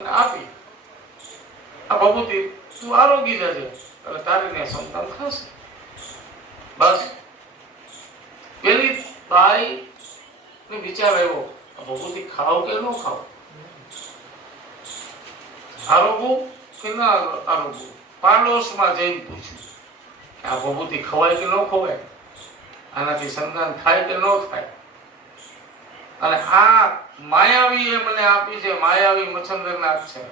આપી આ ભભૂતિ તું આરોગી જજે એટલે તારી ને સંતાન થશે. બસ પેલી બાઈ ને વિચાર આવ્યો આ ભભૂતિ ખાવ કે ન ખાવ, આરોગવું કે ના આરોગવું. પાડોશમાં જઈને પૂછ્યું આ ભભૂતિ ખવાય કે ન ખવાય, આનાથી સંતાન થાય કે ન થાય. અને આ માયાવી એ મને આપી છે, માયાવી મચ્છંદ્રનાથ છે,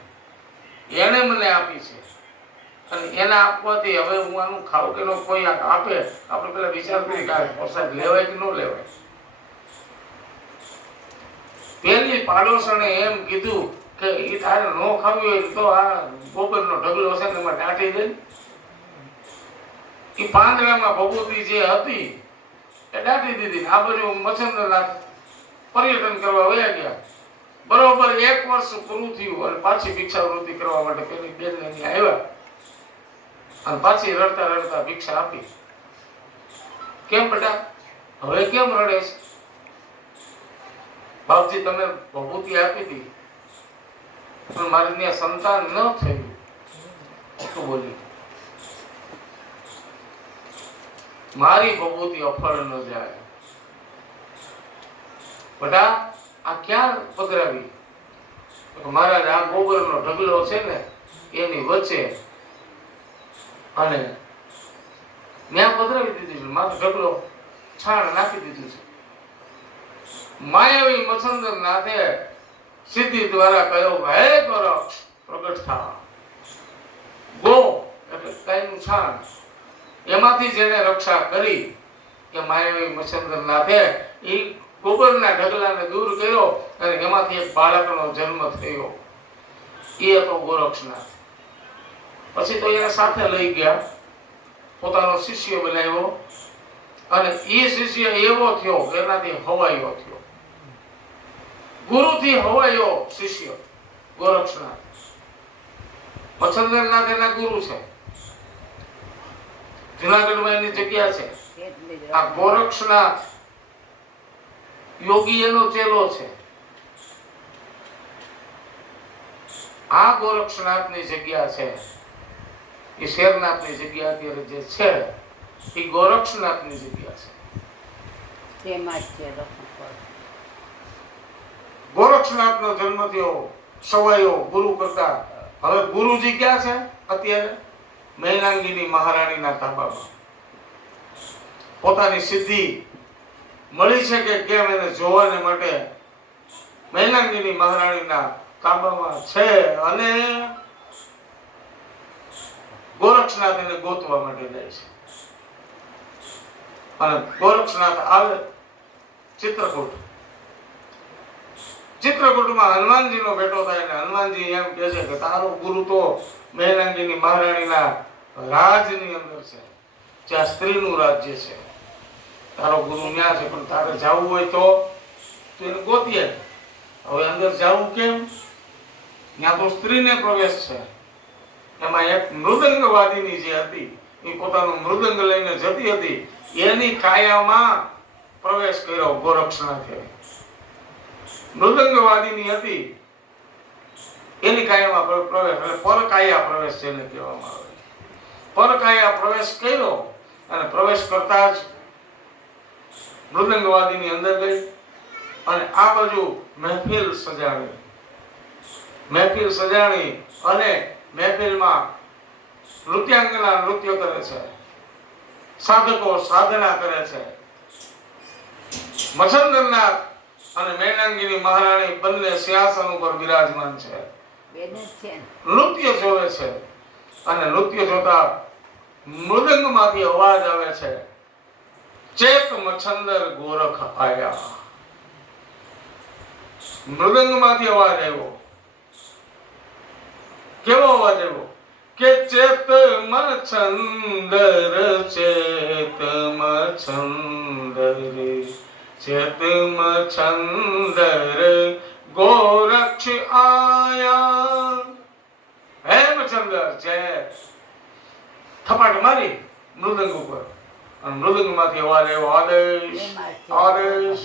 એને મને આપી છે. અને એને આપવાથી હવે હું આનું ખાવ કે ન કોઈ આપે આપણે પેલા વિચાર કરી કે પ્રસાદ લેવાય કે ન લેવાય. પેલી પાડોશણે એમ કીધું કે એ તારે ન ખાવી હોય તો આ ગોબરનો ઢગલો છે ને એમાં દાટી દે. એ પાંદડામાં ભભૂતિ જે હતી એ દાટી દીધી. આ બાજુ મચ્છંદ્રનાથ પર્યટન કરવા વયા ગયા. બરોબર 1 વર્ષ પૂરું થયું અને પાછી ભિક્ષાવૃત્તિ કરવા માટે પેલી બેન અહીંયા આવ્યા અને પાછી રડતા રડતા ભિક્ષા આપી. કેમ બેટા હવે કેમ રડે છે? બાપજી તમે ભભૂતિ આપી હતી પણ મારે ત્યાં સંતાન ન થયું. શું બોલી? મારી ભભૂતિ અફળ ન જાય. બેટા આ ક્યાં પધરાવી? મહારાજ આ ગોબરનો ઢગલો છે ને એની વચ્ચે અને ત્યાં પધરાવી દીધી છે. માથે ઢગલો છાણ નાખી દીધું છે. માયાવી મચ્છંદ્રનાથે સિદ્ધિ દ્વારા કહ્યું હે ગોરક્ષ પ્રગટ થા. ગો એટલે ગાયનું છાણ, એમાંથી જેને રક્ષા કરી કે માયાવી મચ્છંદ્રનાથે એ ગોબરના ઢગલાને દૂર કર્યો અને એમાંથી એક બાળકનો જન્મ થયો. એ હતો ગોરક્ષનાથ. પછી તો એને સાથે લઈ ગયા, પોતાનો શિષ્ય બનાવ્યો અને એ શિષ્ય એવો થયો કે એનાથી હવાયો થયો. ગુરુથી હવાયો શિષ્ય ગોરક્ષનાથ. મચ્છંદ્રનાથ એના ગુરુ છે. જુનાગઢમાં એની જગ્યા છે. આ ગોરક્ષનાથ યોગી એનો ચેલો છે. આ ગોરક્ષનાથની જગ્યા છે એ શેરનાથની જગ્યા અત્યારે જે છે એ ગોરક્ષનાથની જગ્યા છે. ગોરક્ષનાથનો જન્મ થયો, સવાયો ગુરુ કરતા. હવે ગુરુજી ક્યાં છે અત્યારે? મૈનાંગીની મહારાણીના તાબામાં. પોતાની સિદ્ધિ મળી છે કે કેમ એને જોવાને માટે મૈનાંગીની મહારાણીના તાબામાં છે અને ગોરક્ષનાથ એને ગોતવા માટે જાય છે. અને ગોરક્ષનાથ આવે ચિત્રકૂટ. ચિત્રકૂટમાં હનુમાનજીનો ભેટો થાય અને હનુમાનજી એમ કહે છે કે તારો ગુરુ તો મૈનાંગીની મહારાણીના રાજની અંદર છે, જ્યાં સ્ત્રીનું રાજ્ય છે. તારો ગુરુ ન્યા છે પણ તારે જવું હોય તો એને ગોતીએ. હવે અંદર જવું કેમ? ત્યાં તો સ્ત્રીને પ્રવેશ છે. એમાં એક મૃદંગવાદીની જે હતી એ પોતાનું મૃદંગ લઈને જતી હતી, એની કાયામાં પ્રવેશ કર્યો ગોરક્ષનાથે. મૃદંગવાદીની હતી એની કાયામાં પ્રવેશ એટલે પરકાયા પ્રવેશ જેને કહેવામાં આવે. પરકાયા પ્રવેશ કર્યો અને પ્રવેશ કરતા જ મૃદંગવાદીની અંદર ગઈ અને આ બાજુ મહેફિલ સજાવી. મહેફિલ સજાણી અને મહેફિલમાં નૃત્યાંગના નૃત્ય કરે છે, સાધકો સાધના કરે છે. મચ્છંદ્રનાથ અને મૈનાંગીની મહારાણી બંને સિંહાસન ઉપર બિરાજમાન છે. નૃત્ય જોવે છે અને નૃત્ય જોતા મૃદંગમાંથી અવાજ આવે છે, ચેત મચ્છંદર ગોરખ આયા. મૃદંગમાંથી અવાજ આવ્યો. કેવો અવાજ આવ્યો? કે ચેત મચ્છંદર, ચેત મચ્છંદર, ચેત મચ્છંદર ગોરક્ષ આયા. હે મચ્છંદર ચેત. થપાટ મારી મૃદંગ ઉપર અને મૃદંગમાંથી અવાજ આવ્યો આદેશ આદેશ.